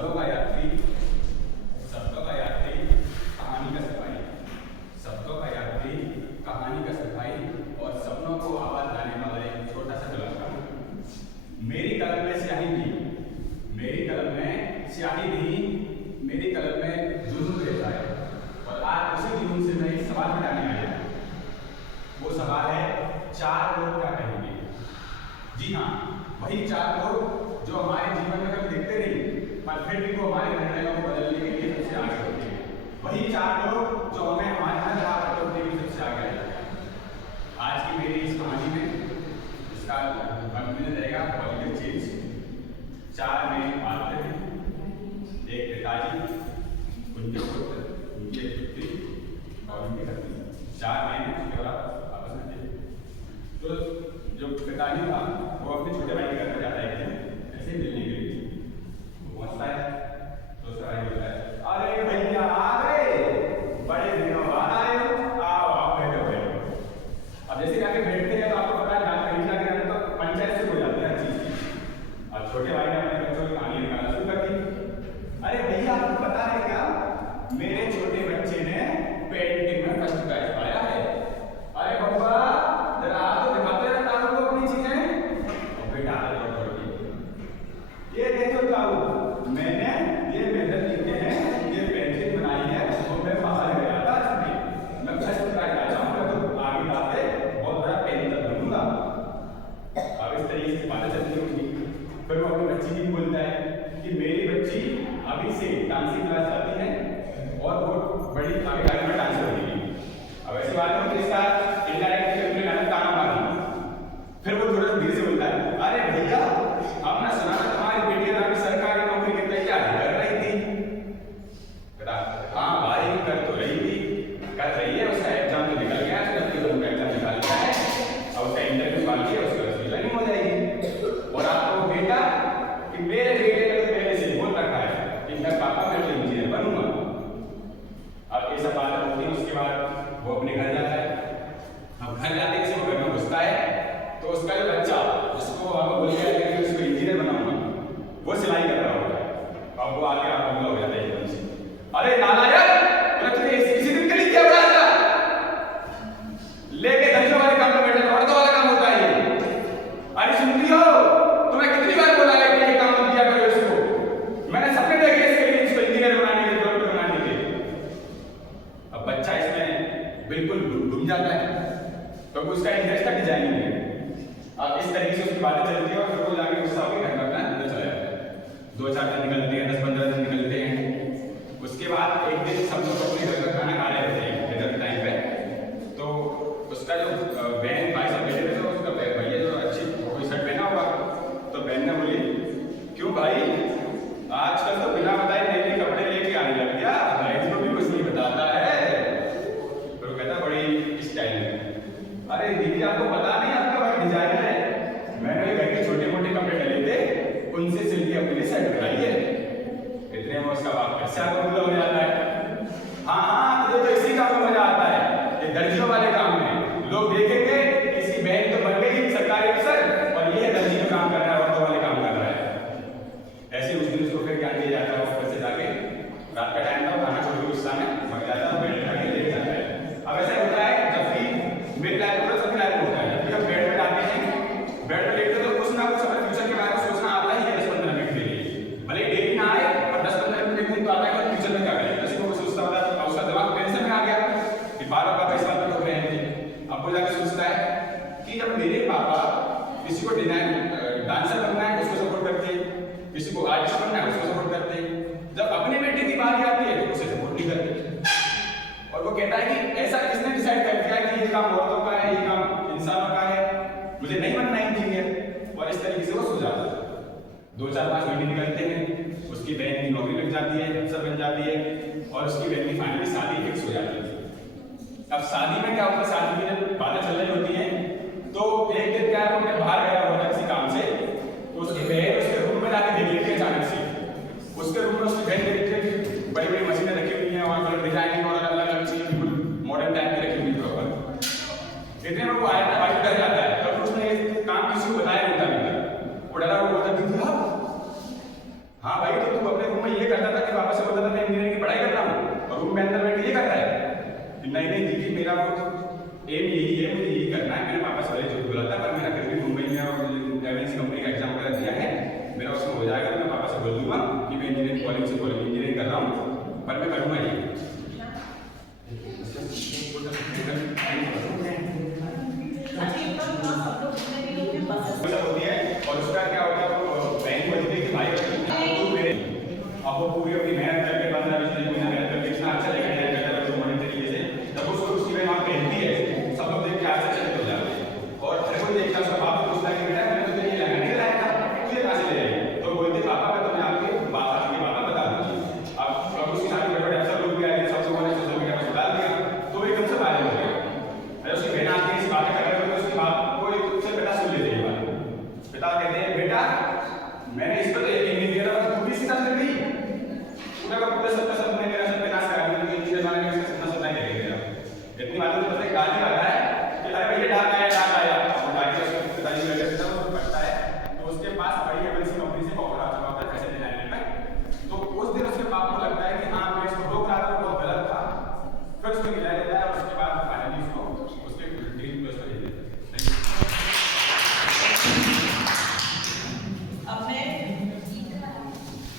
शब्दों का यात्री, शब्दों का यात्री, कहानी का सिपाही। शब्दों का यात्री, कहानी का सिपाही और सपनों को आवाज लाने वाला एक छोटा सा कलाकार। मेरी कलम में स्याही नहीं, मेरी कलम में स्याही नहीं, मेरी कलम में जुनून रहता है। और आज उसी जुनून से मैं एक सवाल बताने आया। वो सवाल है, चार लोग क्या कहेंगे। जी हाँ, वही चार लोग जो हमारे जीवन में कभी दिखते नहीं पर फिर भी वो हमारे निर्णयों को बदलने के लिए सबसे आगे होते हैं। वही चार लोग जो हमें हमारे हर राह पर चलने के लिए सबसे आगे रहते हैं। आज की मेरी इस कहानी में इसका कंक्लूजन रहेगा पॉजिटिव चेंज। चार मेरे पात्र हैं, एक पिताजी, उनके पुत्र, उनकी एक पुत्री और उनकी पत्नी। चार मैंने उसके बाद आपस में थे। तो जो पिताजी था वो अपने छोटे भाई के घर पर जाता है ऐसे मिलने के लिए। वो पहुंचता है तो उसका भाई बोलता है, अरे भैया आ गए, बड़े दिनों बाद आए हो, आओ आओ बैठो बैठो। अब जैसे जाके बैठते हैं तो आपको पता है जाके कहीं जाके रहते तो पंचायत से हो जाती है हर चीज की। अब छोटे भाई ने अपने बच्चों की कहानी निकालना शुरू कर दी। अरे भैया आपको पता है क्या, मेरे छोटे बच्चे ने पेंटिंग में फर्स्ट प्राइज पाया है। अरे बब्बा जरा आप तो दिखाते रहता हूँ अपनी चीजें। और बेटा ये देखो ताऊ, मैंने ये मेहनत लिखे हैं, ये पेंटिंग बनाई है, तो मैं बाहर गया था इसमें, मैं फर्स्ट प्राइज आया हूँ, मैं तो आगे जाके बहुत बड़ा पेंटर बनूंगा। अब इस तरीके से बातें चलती होंगी। फिर वो अपनी बच्ची की बोलता है कि मेरी बच्ची अभी से डांसिंग क्लास जाती है और वो बड़ी आगे में डांसर बनेगी। अब ऐसी बात है कि इसका इनडायरेक्टली ताना मारा। फिर वो थोड़ा धीरे से बोलता है, अरे भैया आपने सुना था तुम्हारी बेटी अभी सरकारी नौकरी की तैयारी कर रही थी। बेटा हाँ भाई कर तो रही थी, कर रही है, उसका एग्जाम तो निकल गया, उसका एग्जाम निकाल लिया है, अब उसका इंटरव्यू बाकी है, उसका सिलेक्शन हो जाएगी। और आपको बेटा कि मेरे बेटे ने पहले से बोल रखा है कि मैं पापा मैं इंजीनियर बनूंगा। अब ये सब बातें होती है। उसके बाद वो अपने घर जाता है। अब घर जाते से वो घर में घुसता है तो उसका जो बच्चा जिसको आप बोल रहे हैं कि उसको इंजीनियर बनाऊंगा, वो सिलाई कर रहा होता है। अब वो आगे आप हमला हो जाता है एकदम से, अरे नालायक तुझे इसी दिन के लिए क्या बनाया था, लेके धंधे वाले काम में बैठे, औरतों वाला काम होता है ये। अरे सुनती हो, तुम्हें कितनी बार बोला है कि ये काम मत किया करो इसको, मैंने सपने देखे इसके लिए, इसको इंजीनियर बनाने के, डॉक्टर बनाने के। अब बच्चा इसमें बिल्कुल घूम जाता है तो उसका इंटरेस्ट था डिजाइनिंग में। अब इस तरीके से उसकी बातें चलती है और फिर वो जाके गुस्सा होकर घर में अपना चला जाता है। 2-4 दिन निकलते हैं, 10-15 दिन निकलते हैं। उसके बाद एक दिन सब लोग अपने घर का खाना खा रहे होते हैं डिनर के टाइम पे। तो उसका जो बहन भाई सब बैठे थे, उसका भैया जो अच्छी कोई शर्ट पहना हुआ, तो बहन ने बोली, क्यों भाई आजकल तो बिना बताए नए नए कपड़े लेके आने लग गया, भाई को भी कुछ नहीं बताता है। फिर वो कहता बड़ी स्टाइल में, अरे दीदी आपको पता नहीं आपका भाई डिजाइनर है, मैंने घर के छोटे मोटे कपड़े डले थे उनसे सिल के अपने लिए शर्ट बनाई है। इतने में उसका बाप फिर से आगे हो जाता है, हाँ हाँ तुझे तो इसी काम में मजा आता है, ये दर्जियों वाले काम में लोग देखेंगे इसकी बहन तो बन गई सरकारी अफसर और ये दर्जी में काम कर रहा है, औरतों वाले काम कर रहा है। ऐसे उस दिन उसको फिर ज्ञान दिया जाता है। ऑफिस से जाके रात का टाइम था, खाना छोड़ के गुस्सा में भाग जाता है, बेड जाके लेट जाता है। अब ऐसा होता है जब भी मिड लाइफ में सबकी लाइफ होता है, जब बेड में जाते हैं, बेड में लेटते तो कुछ ना कुछ अपने फ्यूचर के बारे में सोचना आता ही है 10-15 मिनट के लिए, भले डेली ना आए और 10-15 मिनट एक दिन तो आता है कि फ्यूचर में क्या करें। जैसे वो सोचता होता है उसका दिमाग टेंशन में आ गया कि बार बार पैसा तो हो रहे हैं। अब वो जाके सोचता है कि जब मेरे पापा किसी को डांसर बनना है उसको सपोर्ट करते हैं, किसी को आर्टिस्ट बनना है उसको सपोर्ट करते हैं, जब अपने बेटे की बात आती है तो उसे सपोर्ट नहीं करते। और वो कहता है कि ऐसा किसने डिसाइड कर दिया कि ये काम औरतों का है, ये काम इंसानों का है, मुझे नहीं बनना इंजीनियर। और इस तरीके से वो सो जाता है। 2-4-5 महीने निकलते हैं, उसकी बहन की नौकरी लग जाती है, अफसर बन जाती है और उसकी बहन की फाइनली शादी फिक्स हो जाती है। अब शादी में क्या होता है, शादी में जब बातें चल रही होती हैं तो एक दिन क्या है, बाहर गया हुआ था किसी काम से, तो उसकी बहन उसके रूम में जाके देख लेती है अचानक से। उसके रूम में उसकी बहन देखती है कि बड़ी बड़ी मशीनें रखी हुई हैं और कलर डिजाइनिंग और अलग अलग चीज बिल्कुल मॉडर्न टाइप की रखी हुई प्रॉपर। इतने में वो आया था, भाई डर जाता है, तब उसने ये काम किसी को बताया नहीं था। वो डरा हुआ था, हाँ भाई तो तू अपने रूम में आपसे बोल दूंगा कि मैं इंजीनियरिंग कॉलेज से इंजीनियरिंग कर रहा हूँ, पर मैं करूँगा ये। होती है